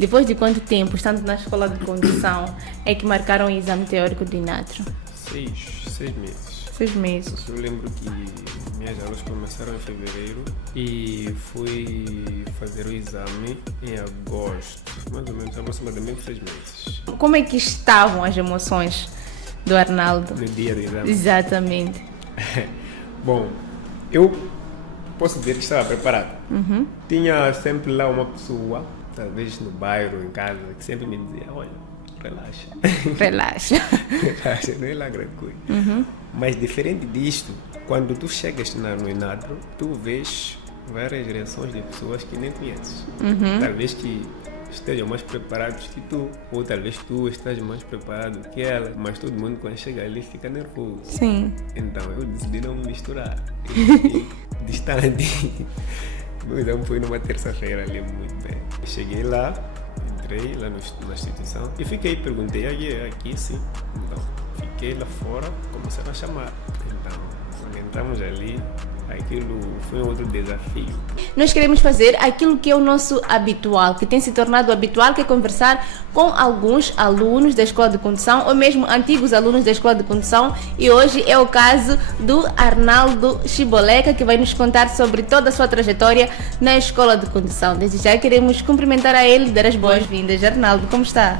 Depois de quanto tempo, estando na escola de condução, é que marcaram o exame teórico do Inatro? 6 meses. 6 meses. Eu lembro que minhas aulas começaram em fevereiro e fui fazer o exame em agosto, mais ou menos, aproximadamente 6 meses. Como é que estavam as emoções do Arnaldo? No dia do exame. Exatamente. Bom, eu posso dizer que estava preparado. Tinha sempre lá uma pessoa, talvez no bairro, em casa, que sempre me dizia, olha, relaxa. Relaxa. Relaxa, não é lá grande coisa. Mas diferente disto, quando tu chegas no Inatro, tu vês várias reações de pessoas que nem conheces. Talvez que estejam mais preparados que tu, ou talvez tu estejas mais preparado que ela, mas todo mundo quando chega ali fica nervoso. Sim. Então eu decidi não me misturar. Eu fiquei distante. Meu exame foi numa terça-feira ali, muito bem. Eu cheguei lá, entrei lá na instituição e perguntei, aqui sim. Então, fiquei lá fora, começaram a chamar. Então, quando entramos ali, aquilo foi um outro desafio. Nós queremos fazer aquilo que é o nosso habitual, que tem se tornado habitual, que é conversar com alguns alunos da Escola de Condução, ou mesmo antigos alunos da Escola de Condução, e hoje é o caso do Arnaldo Chiboleca, que vai nos contar sobre toda a sua trajetória na Escola de Condução. Desde já queremos cumprimentar a ele e dar as boas-vindas. Arnaldo, como está?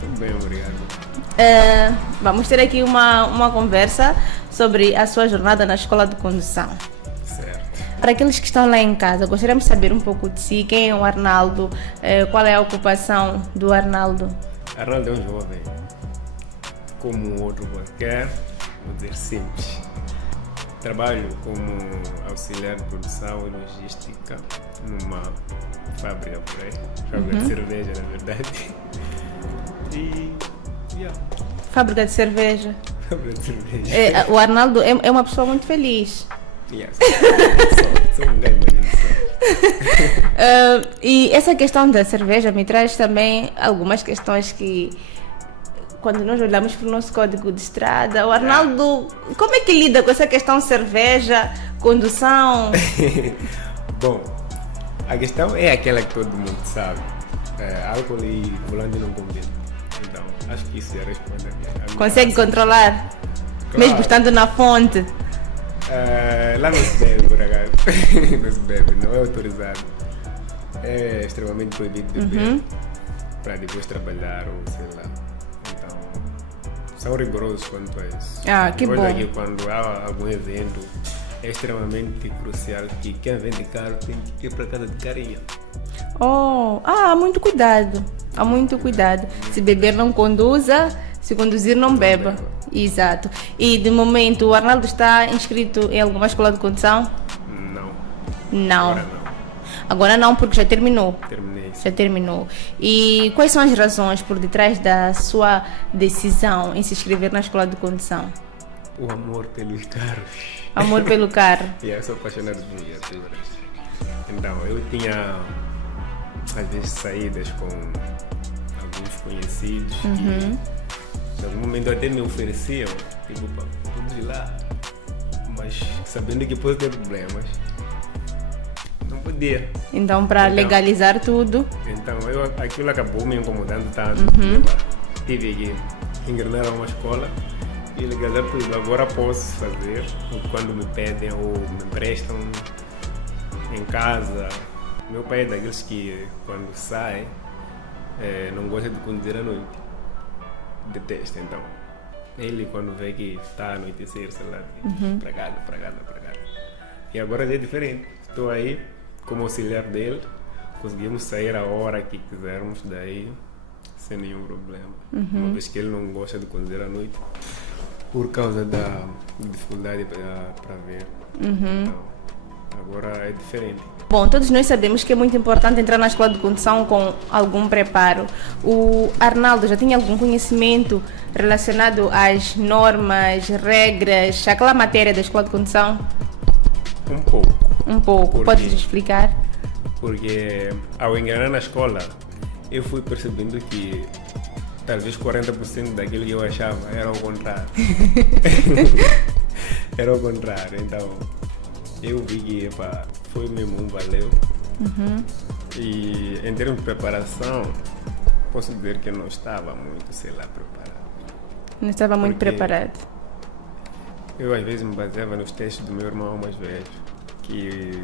Tudo bem, obrigado. Vamos ter aqui uma conversa sobre a sua jornada na Escola de Condução. Para aqueles que estão lá em casa, gostaríamos de saber um pouco de si, quem é o Arnaldo, qual é a ocupação do Arnaldo? Arnaldo é um jovem, como um outro qualquer, vou dizer simples. Trabalho como auxiliar de produção e logística numa fábrica por aí, fábrica de cerveja, na verdade. Fábrica de cerveja. Fábrica de cerveja. O Arnaldo é uma pessoa muito feliz. Yes. Sou um gajo E essa questão da cerveja me traz também algumas questões que, quando nós olhamos para o nosso código de estrada, o Arnaldo, como é que lida com essa questão cerveja, condução? Bom, a questão é aquela que todo mundo sabe. Álcool e volante não combinam. Então, acho que isso é a resposta. Consegue controlar? Claro. Mesmo estando na fonte? Lá não se bebe, por acaso. Não se bebe, não é autorizado. É extremamente proibido beber para depois trabalhar ou sei lá. Então, são rigorosos quanto a isso. Que bom. Aqui, quando há algum evento, é extremamente crucial que quem vem de carro tem que ir para casa de carinha. Há muito cuidado. Há muito cuidado. Se beber, não conduza. Se conduzir, não beba. Exato. E de momento, o Arnaldo está inscrito em alguma escola de condução? Não. Agora não, porque já terminou. Terminei. Já terminou. E quais são as razões por detrás da sua decisão em se inscrever na escola de condução? O amor pelos carros. Amor pelo carro. Eu sou apaixonado por viaturas. Então, eu tinha, às vezes, saídas com alguns conhecidos que em algum momento até me ofereciam, tipo, vamos ir lá, mas sabendo que pode ter problemas, não podia. Então, para legalizar tudo. Então, aquilo acabou me incomodando tanto. Tive que engrenar a uma escola e legalizar tudo. Agora posso fazer quando me pedem ou me emprestam em casa. Meu pai é daqueles que, quando sai, não gosta de conduzir à noite. Detesta, então. Ele, quando vê que está a anoitecer, sei lá, para casa. E agora já é diferente. Estou aí como auxiliar dele, conseguimos sair a hora que quisermos daí, sem nenhum problema. Uma vez que ele não gosta de conduzir à noite, por causa da dificuldade para ver. Então, agora é diferente. Bom, todos nós sabemos que é muito importante entrar na escola de condução com algum preparo. O Arnaldo já tinha algum conhecimento relacionado às normas, regras, aquela matéria da escola de condução? Um pouco. Podes explicar? Porque ao engrenar na escola, eu fui percebendo que talvez 40% daquilo que eu achava era o contrário. Era o contrário, então eu vi que foi mesmo valeu. E em termos de preparação, posso dizer que eu não estava muito, sei lá, preparado. Não estava muito Porque preparado. Eu às vezes me baseava nos testes do meu irmão mais velho, que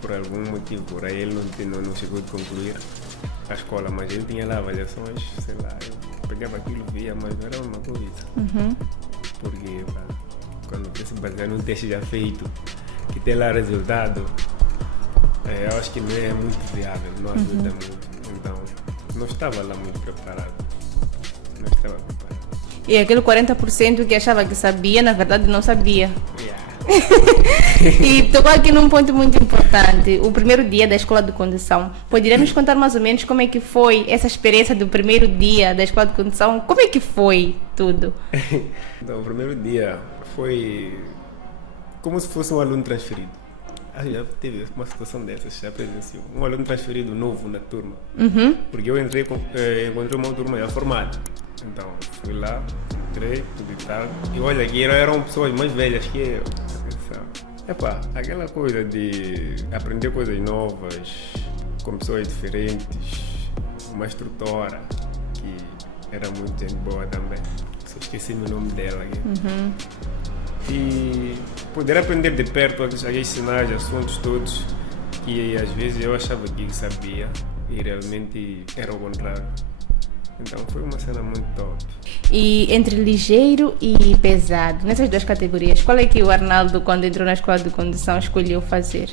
por algum motivo, por aí ele não chegou a concluir a escola, mas ele tinha lá avaliações, sei lá, eu pegava aquilo, via, mas não era uma coisa. Porque pá, quando você se baseia num teste já feito, que tem lá resultado, eu acho que não é muito viável, não ajuda muito. Então, não estava lá muito preparado. Não estava preparado. E aquele 40% que achava que sabia, na verdade não sabia. E tocou aqui num ponto muito importante, o primeiro dia da escola de condução. Poderia nos contar mais ou menos como é que foi essa experiência do primeiro dia da escola de condução? Como é que foi tudo? Então, o primeiro dia foi como se fosse um aluno transferido. Já teve uma situação dessas, já presenciou. Um aluno transferido novo na turma. Porque eu encontrei uma turma já formada. Então, fui lá, entrei, tudo e tal. E olha, aqui eram pessoas mais velhas que eu. Epá, aquela coisa de aprender coisas novas, com pessoas diferentes, uma instrutora, que era muito gente boa também. Só esqueci o nome dela aqui. E poder aprender de perto aqueles sinais, assuntos todos, que às vezes eu achava que sabia e realmente era o contrário. Então foi uma cena muito top. E entre ligeiro e pesado, nessas duas categorias, qual é que o Arnaldo, quando entrou na escola de condução, escolheu fazer?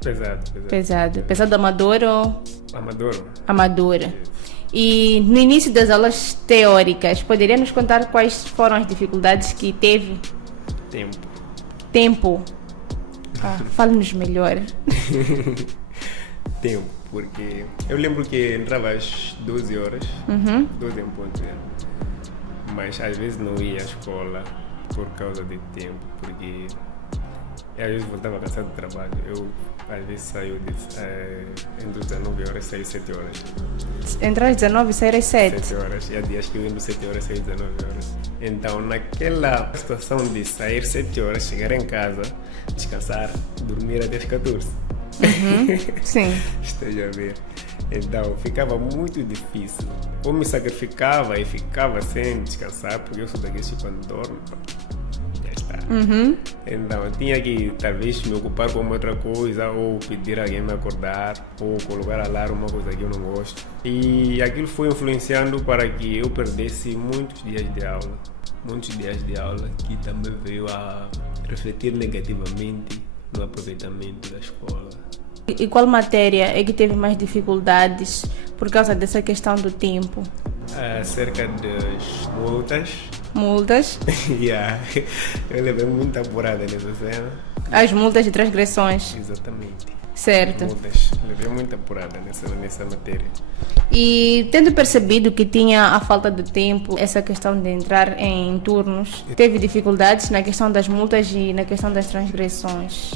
Pesado. Pesado amador ou? Amador. Amadora. E no início das aulas teóricas, poderia nos contar quais foram as dificuldades que teve? Tempo. Fale-nos melhor. Tempo, porque eu lembro que entrava às 12 horas, 12 em ponto, mas às vezes não ia à escola por causa de tempo, porque às vezes voltava cansado do trabalho. Eu às vezes saio entre 19 horas e saio 7 horas. Entrar às 19 e sair às 7? 7 horas, e há dias que eu entro 7 horas e saio 19 horas. Então, naquela situação de sair 7 horas, chegar em casa, descansar, dormir até as 14. Sim. Esteja a ver. Então, ficava muito difícil. Ou me sacrificava e ficava sem descansar, porque eu sou daqueles que quando dormo, já está. Então, eu tinha que talvez me ocupar com outra coisa, ou pedir a alguém me acordar, ou colocar alarme, uma coisa que eu não gosto. E aquilo foi influenciando para que eu perdesse muitos dias de aula. Muitos dias de aula, que também veio a refletir negativamente no aproveitamento da escola. E qual matéria é que teve mais dificuldades por causa dessa questão do tempo? Acerca das multas. Multas? Eu levei muita apurada nessa cena. As multas de transgressões. Exatamente. Certo. Multas. Levei muita apurada nessa matéria. E tendo percebido que tinha a falta de tempo, essa questão de entrar em turnos, teve dificuldades na questão das multas e na questão das transgressões.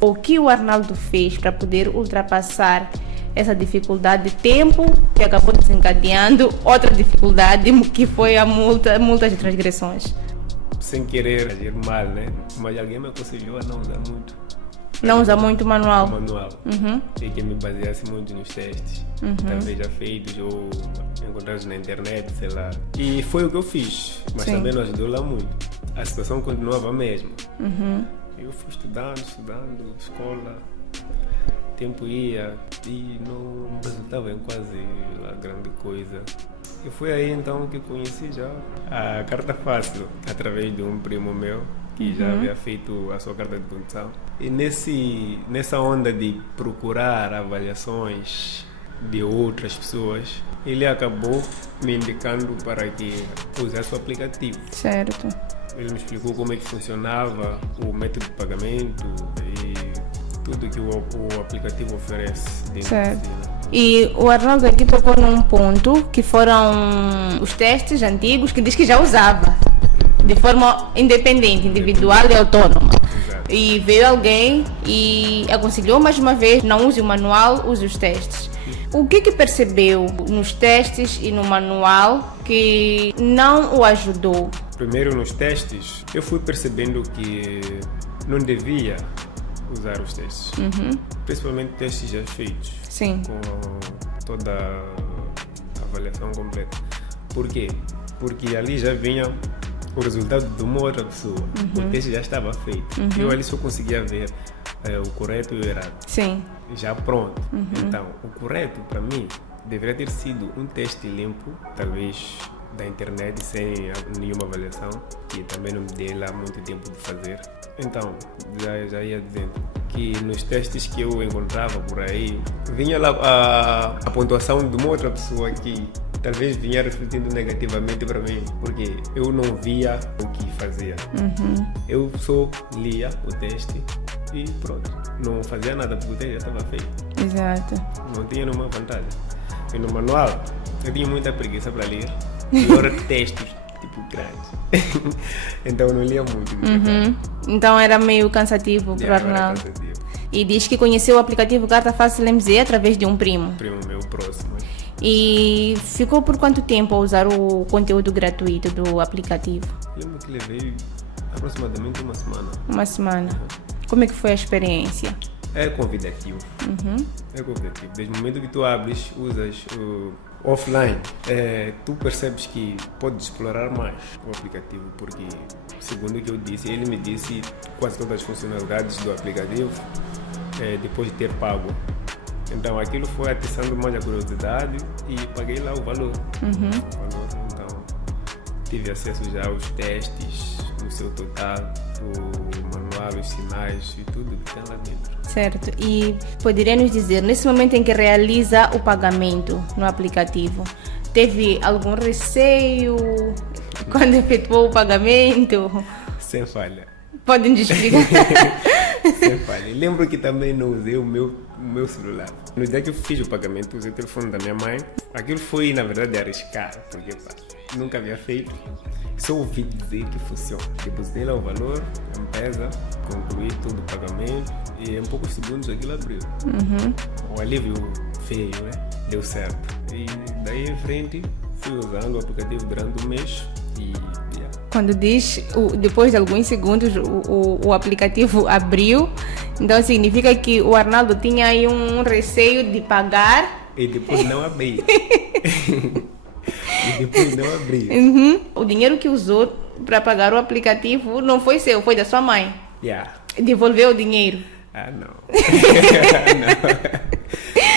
O que o Arnaldo fez para poder ultrapassar essa dificuldade de tempo que acabou desencadeando outra dificuldade que foi a multa de transgressões? Sem querer agir mal, né? Mas alguém me aconselhou a não usar muito. Não usa muito o manual? E que me baseasse muito nos testes, talvez já feitos ou encontrados na internet, sei lá. E foi o que eu fiz, mas também não ajudou lá muito. A situação continuava a mesma. Eu fui estudando, escola, tempo ia e não resultava em quase lá grande coisa. E foi aí então que conheci já a carta fácil, através de um primo meu, que já havia feito a sua carta de condução. E nessa onda de procurar avaliações de outras pessoas, ele acabou me indicando para que usasse o aplicativo. Certo. Ele me explicou como é que funcionava o método de pagamento e tudo que o aplicativo oferece dentro certo. de si. E o Arnaldo aqui tocou num ponto que foram os testes antigos que diz que já usava de forma independente, individual e autônoma. Exato. E veio alguém e aconselhou mais uma vez, não use o manual, use os testes. O que percebeu nos testes e no manual que não o ajudou? Primeiro nos testes, eu fui percebendo que não devia usar os testes. Principalmente testes já feitos. Sim. Com toda a avaliação completa. Por quê? Porque ali já vinha o resultado de uma outra pessoa. O teste já estava feito. Eu ali só conseguia ver o correto e o errado. Sim. Já pronto. Então, o correto para mim deveria ter sido um teste limpo, talvez da internet, sem nenhuma avaliação, que também não me dei lá muito tempo de fazer. Então, já ia dizendo que nos testes que eu encontrava por aí, vinha lá a pontuação de uma outra pessoa que talvez vinha refletindo negativamente para mim, porque eu não via o que fazia. Eu só lia o teste e pronto. Não fazia nada porque o teste já estava feito. Exato. Não tinha nenhuma vantagem. E no manual, eu tinha muita preguiça para ler. E agora textos, tipo, grandes. Então eu não lia muito. Então era meio cansativo para o Arnaldo. E diz que conheceu o aplicativo Carta Fácil MZ através de um primo. Primo meu próximo. E ficou por quanto tempo a usar o conteúdo gratuito do aplicativo? Lembro que levei aproximadamente uma semana. Uma semana. Como é que foi a experiência? É convidativo. É convidativo. Desde o momento que tu abres, usas offline, tu percebes que podes explorar mais o aplicativo, porque, segundo o que eu disse, ele me disse quase todas as funcionalidades do aplicativo depois de ter pago. Então aquilo foi atiçando mais a curiosidade e paguei lá o valor. Então tive acesso já aos testes, no seu total, o manual, os sinais e tudo que tem lá dentro. Certo. E poderia nos dizer, nesse momento em que realiza o pagamento no aplicativo, teve algum receio quando efetuou o pagamento? Sem falha. Podem nos explicar? Sem falha. Lembro que também não usei o meu celular. No dia que eu fiz o pagamento, usei o telefone da minha mãe. Aquilo foi, na verdade, arriscar, porque nunca havia feito. Só ouvi dizer que funciona. Depositei lá o valor, a empresa, concluí todo o pagamento e em poucos segundos aquilo abriu. O alívio veio, deu certo. E daí em frente fui usando o aplicativo durante um mês e... Quando diz, depois de alguns segundos, o aplicativo abriu, então significa que o Arnaldo tinha aí um receio de pagar. E depois não abri. O dinheiro que usou para pagar o aplicativo não foi seu, foi da sua mãe. Devolveu o dinheiro. Não.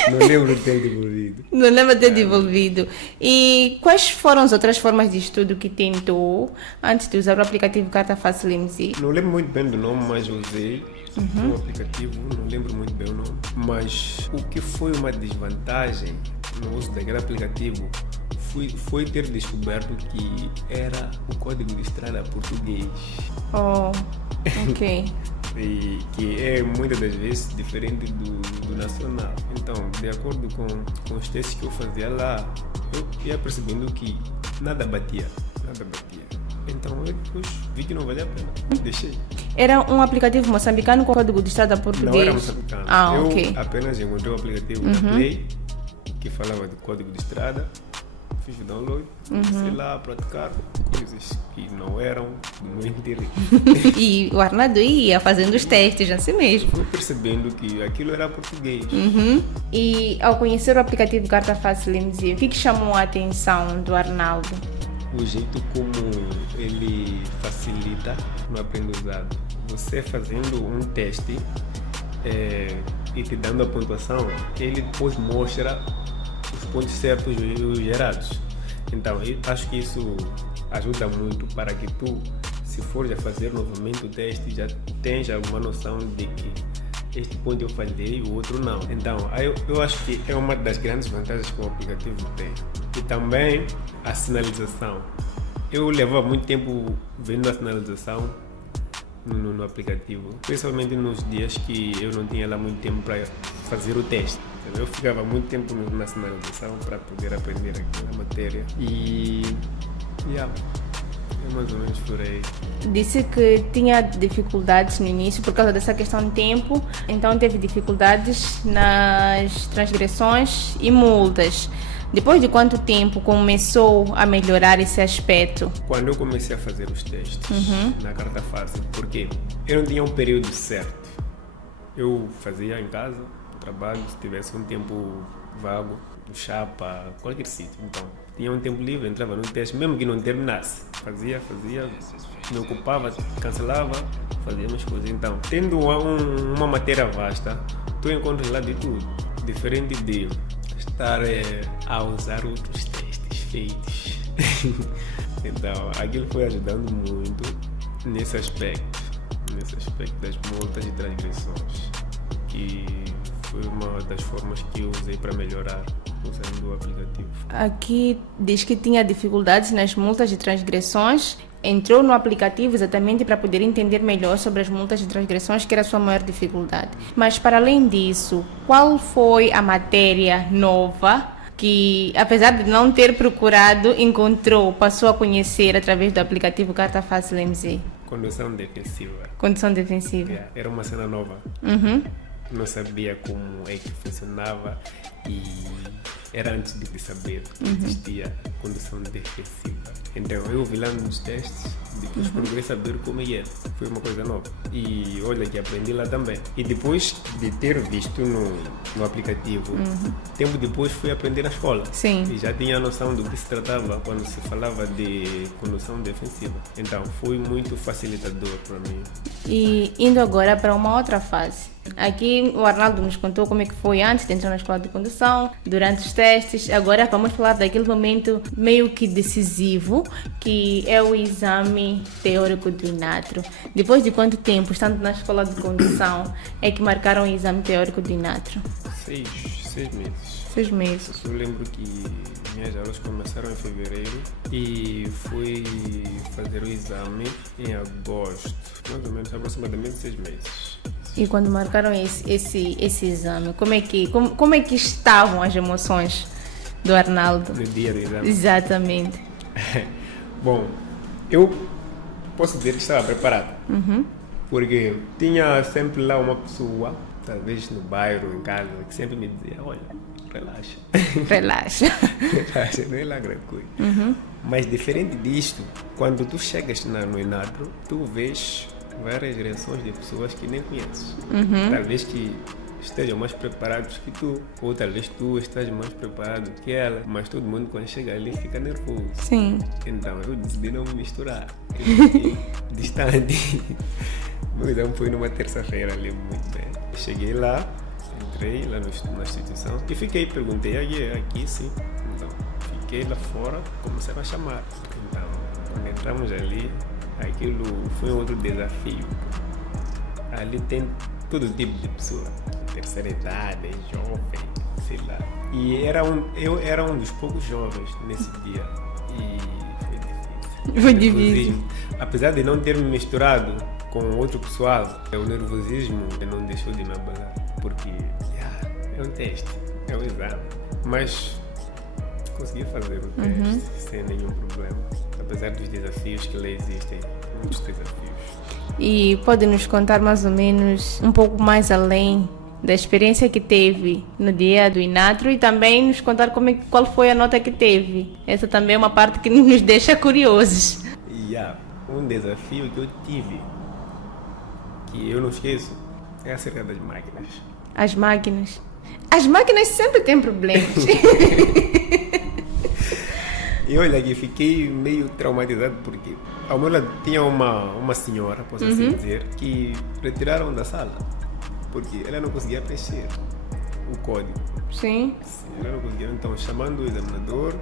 Não lembro de ter devolvido. Não lembro de ter devolvido. E quais foram as outras formas de estudo que tentou antes de usar o aplicativo Carta Fácil MZ? Não lembro muito bem do nome, mas usei o aplicativo, não lembro muito bem o nome. Mas o que foi uma desvantagem no uso daquele aplicativo foi ter descoberto que era o código de estrada português. Oh, ok. E que é muitas das vezes diferente do nacional. Então, de acordo com os testes que eu fazia lá, eu ia percebendo que nada batia. Então eu depois vi que não valia a pena, deixei. Era um aplicativo moçambicano com código de estrada português? Não era moçambicano. Eu apenas encontrei o aplicativo na Play, que falava de código de estrada, fiz o download, comecei lá a praticar coisas que não eram do meu interesse. E o Arnaldo ia fazendo os testes assim mesmo. Fui percebendo que aquilo era português. E ao conhecer o aplicativo Carta Fácil MZ, o que chamou a atenção do Arnaldo? O jeito como ele facilita no aprendizado. Você fazendo um teste e te dando a pontuação, ele depois mostra os pontos certos e os errados. Então, eu acho que isso ajuda muito para que tu, se fores a fazer novamente o teste, já tens alguma noção de que este ponto eu falhei e o outro não. Então, eu acho que é uma das grandes vantagens que o aplicativo tem. E também a sinalização. Eu levava muito tempo vendo a sinalização no aplicativo, principalmente nos dias que eu não tinha lá muito tempo para fazer o teste. Eu ficava muito tempo na sinalização para poder aprender aquela matéria. E é mais ou menos por aí. Disse que tinha dificuldades no início por causa dessa questão de tempo, então teve dificuldades nas transgressões e multas. Depois de quanto tempo começou a melhorar esse aspecto? Quando eu comecei a fazer os testes na Carta Fácil, porque eu não tinha um período certo. Eu fazia em casa, no trabalho, se tivesse um tempo vago, no Chapa, qualquer sítio. Então, tinha um tempo livre, entrava no teste, mesmo que não terminasse. Fazia, me ocupava, cancelava, fazia umas coisas. Então, tendo uma matéria vasta, tu encontras lá de tudo. Diferente de estar a usar outros testes feitos. Então, aquilo foi ajudando muito nesse aspecto das multas e transgressões, que foi uma das formas que eu usei para melhorar usando o aplicativo. Aqui diz que tinha dificuldades nas multas e transgressões. Entrou no aplicativo exatamente para poder entender melhor sobre as multas e transgressões, que era a sua maior dificuldade. Mas, para além disso, qual foi a matéria nova que, apesar de não ter procurado, passou a conhecer através do aplicativo Carta Fácil MZ? Condução defensiva. Condução defensiva. Yeah, era uma cena nova. Não sabia como é que funcionava e era antes de saber que existia condução defensiva. Então eu vi lá nos testes, depois procurei saber como é. Foi uma coisa nova. E olha que aprendi lá também. E depois de ter visto no aplicativo, tempo depois fui aprender na escola. Sim. E já tinha a noção do que se tratava quando se falava de condução defensiva. Então foi muito facilitador para mim. E indo agora para uma outra fase. Aqui o Arnaldo nos contou como é que foi antes de entrar na escola de condução, durante os testes. Agora vamos falar daquele momento meio que decisivo, que é o exame teórico do INATRO. Depois de quanto tempo, estando na escola de condução, é que marcaram o exame teórico do INATRO? 6 meses. 6 meses. Eu lembro que minhas aulas começaram em fevereiro e fui fazer o exame em agosto, mais ou menos, aproximadamente 6 meses. E quando marcaram esse exame, como é que estavam as emoções do Arnaldo? No dia do exame? Exatamente. Bom, eu posso dizer que estava preparado. Porque tinha sempre lá uma pessoa, talvez no bairro, em casa, que sempre me dizia, olha, relaxa. Relaxa. Relaxa, não é lá grande coisa. Mas diferente disto, quando tu chegas no INATRO, tu vês várias reações de pessoas que nem conheces. Talvez que estejam mais preparados que tu, ou talvez tu estejas mais preparado que ela, mas todo mundo quando chega ali fica nervoso. Sim. Então eu decidi não me misturar. Eu fiquei distante. Meu exame foi numa terça-feira ali, muito bem. Eu cheguei lá, entrei lá na instituição e perguntei aqui sim. Então fiquei lá fora, começaram a chamar. Então quando entramos ali, aquilo foi um outro desafio. Ali tem todo tipo de pessoa, terceira idade, jovem, sei lá. E eu era um dos poucos jovens nesse dia e foi difícil. Foi difícil. Apesar de não ter me misturado com outro pessoal, o nervosismo não deixou de me abalar, porque é um teste, é um exame. Mas consegui fazer o teste sem nenhum problema. Apesar dos desafios que lá existem, muitos desafios. E pode nos contar mais ou menos um pouco mais além da experiência que teve no dia do INATRO e também nos contar qual foi a nota que teve. Essa também é uma parte que nos deixa curiosos. Um desafio que eu tive, que eu não esqueço, é acerca das máquinas. As máquinas? As máquinas sempre têm problemas. E olha que fiquei meio traumatizado porque ao meu lado tinha uma senhora, posso assim dizer, que retiraram da sala porque ela não conseguia preencher o código. Sim. Ela não conseguia, então chamando o examinador,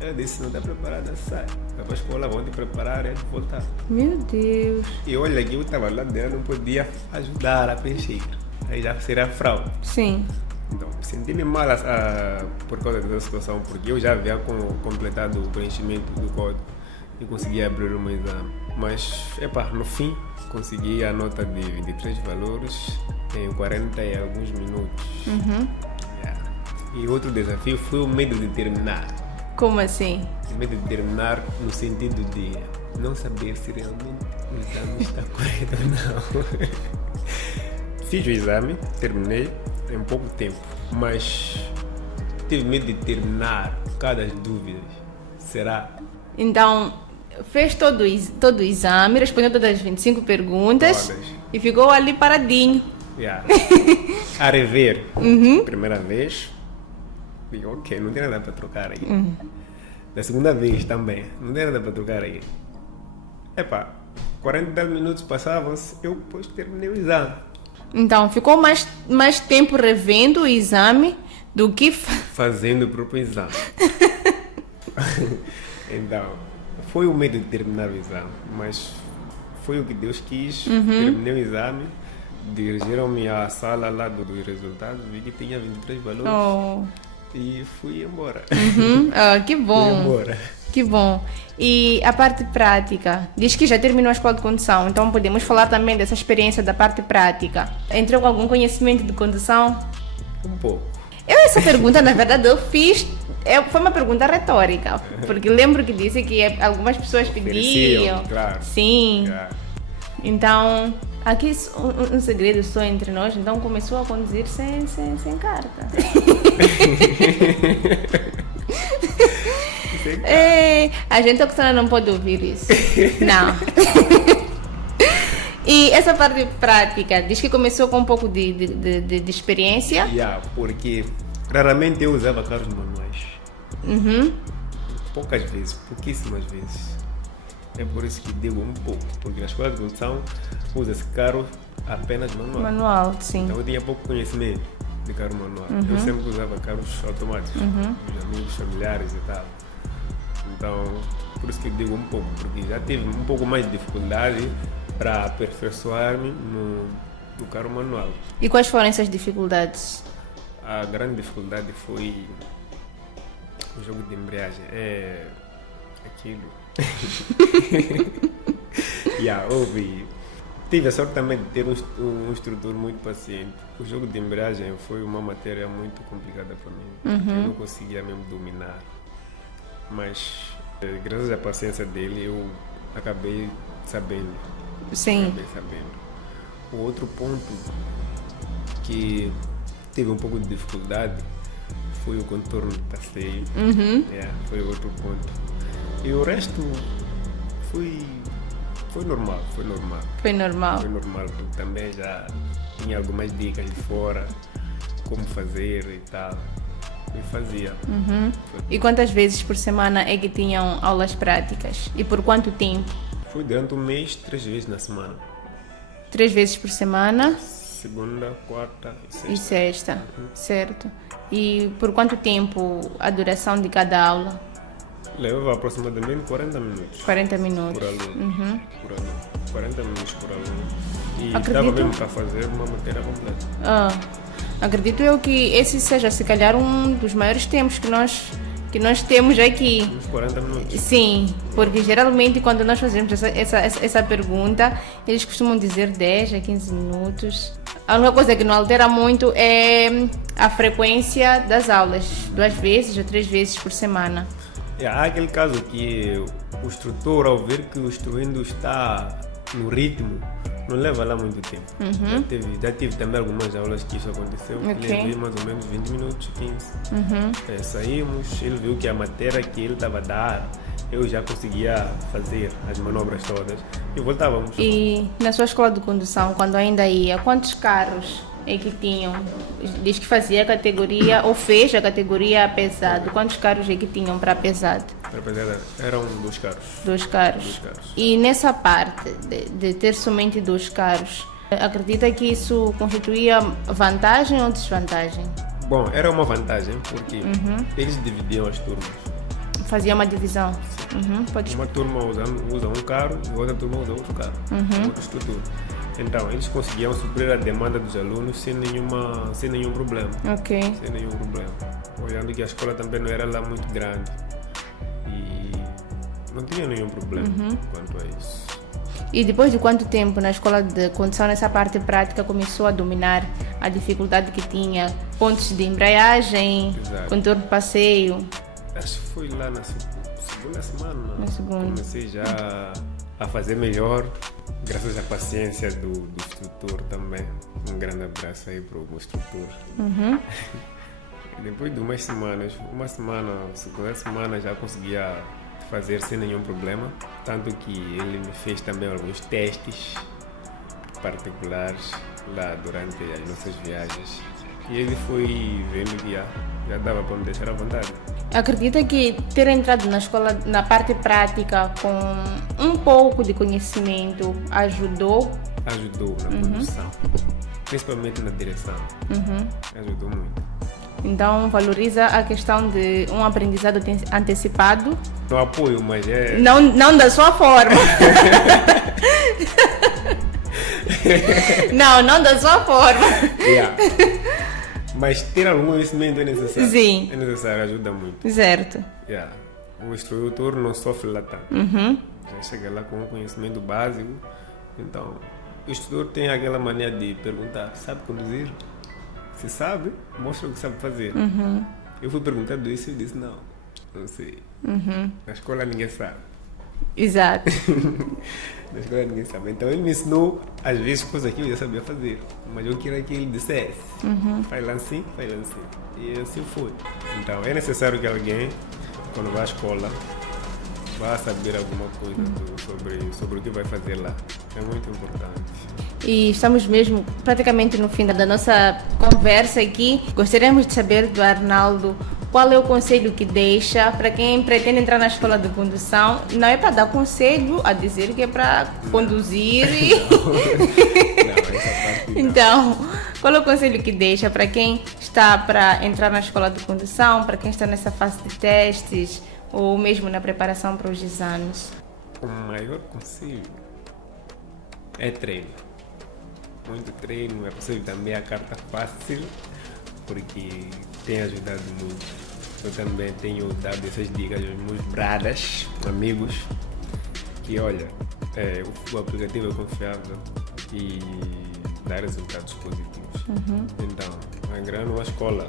ela disse, não está preparada, sai. Vai para a escola, vão te preparar e voltar. Meu Deus. E olha que eu estava lá dentro, não podia ajudar a preencher. Aí já seria fraude. Sim. Então, senti-me mal por causa dessa situação, porque eu já havia completado o preenchimento do código e consegui abrir o meu exame. Mas, no fim, consegui a nota de 23 valores em 40 e alguns minutos. E outro desafio foi o medo de terminar. Como assim? O medo de terminar no sentido de não saber se realmente o exame está correto ou não. Fiz o exame, terminei em pouco tempo, mas tive medo de terminar por causa das dúvidas. Será? Então, fez todo o exame, respondeu todas as 25 perguntas e ficou ali paradinho. A rever, primeira vez, Digo, ok, não tem nada para trocar aí. Da segunda vez também, não tem nada para trocar aí. Epá, 40 minutos passavam-se, eu depois terminei o exame. Então, ficou mais tempo revendo o exame do que... Fazendo o próprio exame. Então, foi o medo de terminar o exame, mas foi o que Deus quis. Terminei o exame, dirigiram-me à sala lá dos resultados, vi que tinha 23 valores e fui embora. Que bom. Fui embora. Que bom. E a parte prática? Diz que já terminou a escola de condução, então podemos falar também dessa experiência da parte prática. Entrou com algum conhecimento de condução? Um pouco. Essa pergunta, na verdade, eu fiz... Foi uma pergunta retórica, porque lembro que disse que algumas pessoas pediam. Claro. Sim. Claro. Então, aqui um segredo só entre nós, então começou a conduzir sem carta. A gente oxana não pode ouvir isso. Não. E essa parte prática, diz que começou com um pouco de experiência? Porque raramente eu usava carros manuais. Poucas vezes, pouquíssimas vezes. É por isso que digo um pouco, porque na escola de condução usa-se carro apenas manual. Manual, sim. Então eu tinha pouco conhecimento de carro manual. Eu sempre usava carros automáticos, meus amigos, familiares e tal. Então, por isso que eu digo um pouco, porque já tive um pouco mais de dificuldade para aperfeiçoar-me no carro manual. E quais foram essas dificuldades? A grande dificuldade foi o jogo de embreagem. É aquilo. Tive a sorte também de ter um instrutor muito paciente. O jogo de embreagem foi uma matéria muito complicada para mim, porque eu não conseguia mesmo dominar. Mas, graças à paciência dele, eu acabei sabendo. Sim. Acabei sabendo. O outro ponto que teve um pouco de dificuldade foi o contorno de passeio. Foi outro ponto. E o resto foi normal. Foi normal. Foi normal, porque também já tinha algumas dicas de fora, como fazer e tal. E fazia. E quantas vezes por semana é que tinham aulas práticas? E por quanto tempo? Foi durante um mês, 3 vezes na semana. 3 vezes por semana? Segunda, quarta e E sexta, certo. E por quanto tempo a duração de cada aula? Levava aproximadamente 40 minutos. 40 minutos. Por aluno. Por aluno. 40 minutos por aluno. E Acredito. dava mesmo para fazer uma matéria completa. Acredito eu que esse seja, se calhar, um dos maiores tempos que nós temos aqui. Uns 40 minutos. Sim, porque geralmente quando nós fazemos essa pergunta, eles costumam dizer 10 a 15 minutos. A única coisa que não altera muito é a frequência das aulas, 2 vezes ou 3 vezes por semana. Há aquele caso que o instrutor, ao ver que o instruindo está no ritmo, não leva lá muito tempo. Já tive também algumas aulas que isso aconteceu. Levei mais ou menos 20 minutos, 15. Saímos, ele viu que a matéria que ele estava a dar, eu já conseguia fazer as manobras todas e voltávamos. E na sua escola de condução, quando ainda ia, quantos carros é que tinham? Diz que fazia a categoria, ou fez a categoria pesado. Quantos carros é que tinham para pesado? Para pesado eram 2 carros. 2 carros. E nessa parte de ter somente 2 carros, acredita que isso constituía vantagem ou desvantagem? Bom, era uma vantagem porque eles dividiam as turmas. Fazia uma divisão. Uma turma usa um carro e outra turma usa outro carro, outra estrutura. Então, eles conseguiam suprir a demanda dos alunos sem nenhum problema. Ok. Sem nenhum problema. Olhando que a escola também não era lá muito grande e não tinha nenhum problema quanto a isso. E depois de quanto tempo na escola de condução, nessa parte prática, começou a dominar a dificuldade que tinha? Pontos de embreagem, contorno de passeio? Acho que foi lá na segunda semana. Na segunda. Comecei já a fazer melhor, graças à paciência do instrutor também. Um grande abraço aí para o meu instrutor. Depois de umas semanas, segunda semana já conseguia fazer sem nenhum problema. Tanto que ele me fez também alguns testes particulares lá durante as nossas viagens. E ele foi vendo que já dava para me deixar à vontade. Acredita que ter entrado na escola, na parte prática, com um pouco de conhecimento, ajudou? Ajudou na condução, principalmente na direção. Ajudou muito. Então, valoriza a questão de um aprendizado antecipado? No apoio, mas é... Não da sua forma. não da sua forma. Yeah. Mas ter algum conhecimento é necessário. Sim. É necessário, ajuda muito. Certo. Yeah. O instrutor não sofre lá tanto. Já chega lá com um conhecimento básico. Então, o instrutor tem aquela mania de perguntar: sabe conduzir? Se sabe, mostra o que sabe fazer. Eu fui perguntado isso e disse: não sei. Na escola ninguém sabe. Exato. Na escola ninguém sabe. Então ele me ensinou, às vezes, coisas que eu já sabia fazer. Mas eu queria que ele dissesse: faz lá assim, faz lá assim. E assim foi. Então é necessário que alguém, quando vai à escola, vá saber alguma coisa sobre o que vai fazer lá. É muito importante. E estamos mesmo praticamente no fim da nossa conversa aqui. Gostaríamos de saber do Arnaldo qual é o conselho que deixa para quem pretende entrar na escola de condução. Não é para dar conselho a dizer que é para conduzir. Então, qual é o conselho que deixa para quem está para entrar na escola de condução, para quem está nessa fase de testes ou mesmo na preparação para os exames? O maior conselho é treino. Muito treino, é possível também a carta fácil, porque tem ajudado muito. Eu também tenho dado essas dicas aos meus bradas, amigos, que olha, o aplicativo é confiável e dá resultados positivos. Então, entrar numa escola,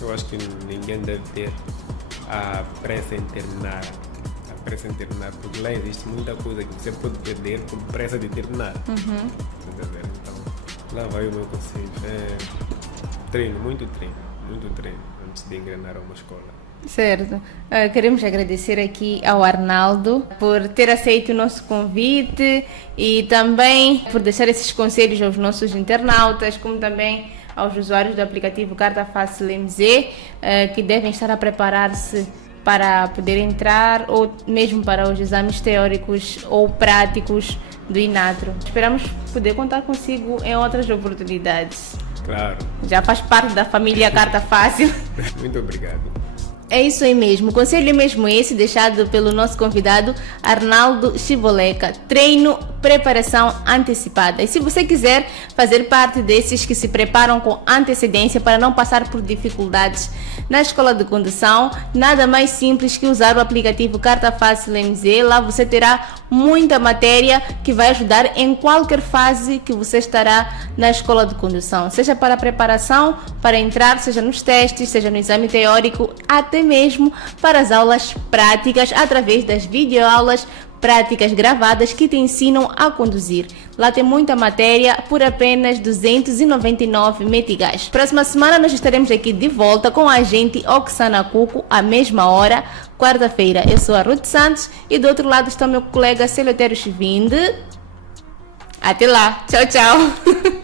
eu acho que ninguém deve ter a pressa em terminar. Porque lá existe muita coisa que você pode perder por pressa de terminar. Então, lá vai o meu conselho. Treino, muito treino antes de engrenar a uma escola. Certo. Queremos agradecer aqui ao Arnaldo por ter aceito o nosso convite e também por deixar esses conselhos aos nossos internautas, como também aos usuários do aplicativo Carta Fácil MZ, que devem estar a preparar-se para poder entrar ou mesmo para os exames teóricos ou práticos do INATRO. Esperamos poder contar consigo em outras oportunidades. Claro. Já faz parte da família Carta Fácil. Muito obrigado. É isso aí mesmo. O conselho é mesmo esse, deixado pelo nosso convidado Arnaldo Chivoleca. Treino, preparação antecipada. E se você quiser fazer parte desses que se preparam com antecedência para não passar por dificuldades na escola de condução, nada mais simples que usar o aplicativo Carta Fácil MZ. Lá você terá muita matéria que vai ajudar em qualquer fase que você estará na escola de condução. Seja para a preparação, para entrar, seja nos testes, seja no exame teórico, até mesmo para as aulas práticas através das videoaulas práticas gravadas que te ensinam a conduzir. Lá tem muita matéria por apenas 299 meticais. Próxima semana nós estaremos aqui de volta com a agente Oksana Cuco à mesma hora, quarta-feira. Eu sou a Ruth Santos e do outro lado está meu colega Celotero Chivinde. Até lá. Tchau, tchau.